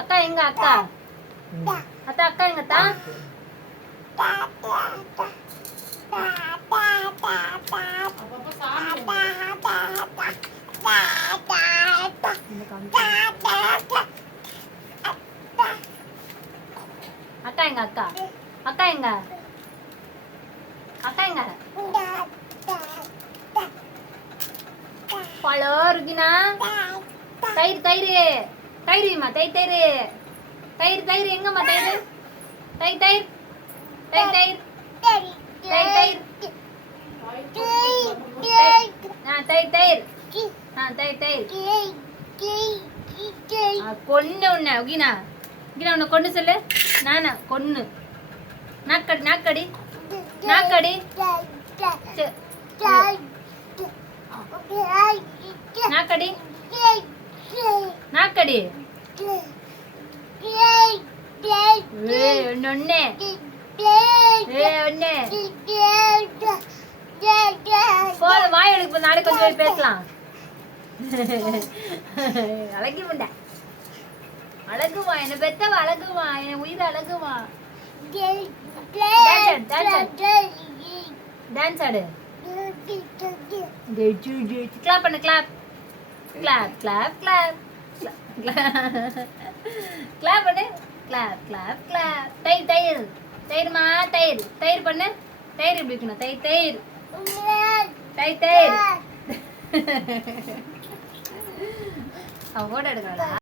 அக்கா எங்க அக்கா அத்தா அக்கா எங்க அத்தா அக்கா எங்க அக்கா அக்கா எங்க அக்கா எங்க பழம் இருக்குனா தயிர் தயிர் தயிர்மா தயிர் தயிர் தயிர் தயிர் எங்கம்மா தயிர் தயிர் தயிர் தயிர் தயிர் தயிர் தயிர் தயிர் தயிர் தயிர் தயிர் கொன்னு உன்ன உகினா உகினா உன்னை கொண்டு சொல்லு நானா கொன்னு நாக்கடி நாக்கடி நாக்கடி நாக்கடி நாக்கடி ஒன்னே ஒன்னே போத வாய் எடுக்க நாளைக்கு கொஞ்சம் போய் பேசலாம் அழகி முண்டா அழகுவா என்ன பெத்தவ அழகுவா என் உயிர் அழகுவா டான்ஸ் ஆடு கிளாப் பண்ணு clap clap clap clap clap பண்ணு கிளாப் கிளாப் கிளாப் தயிர் தயிர் தயிர்மா தயிர் தயிர் பண்ணு தயிர் இப்படி இருக்கணும் தயிர் தயிர் தயிர் தயிர் அவ போட்டோ எடுக்கணும்டா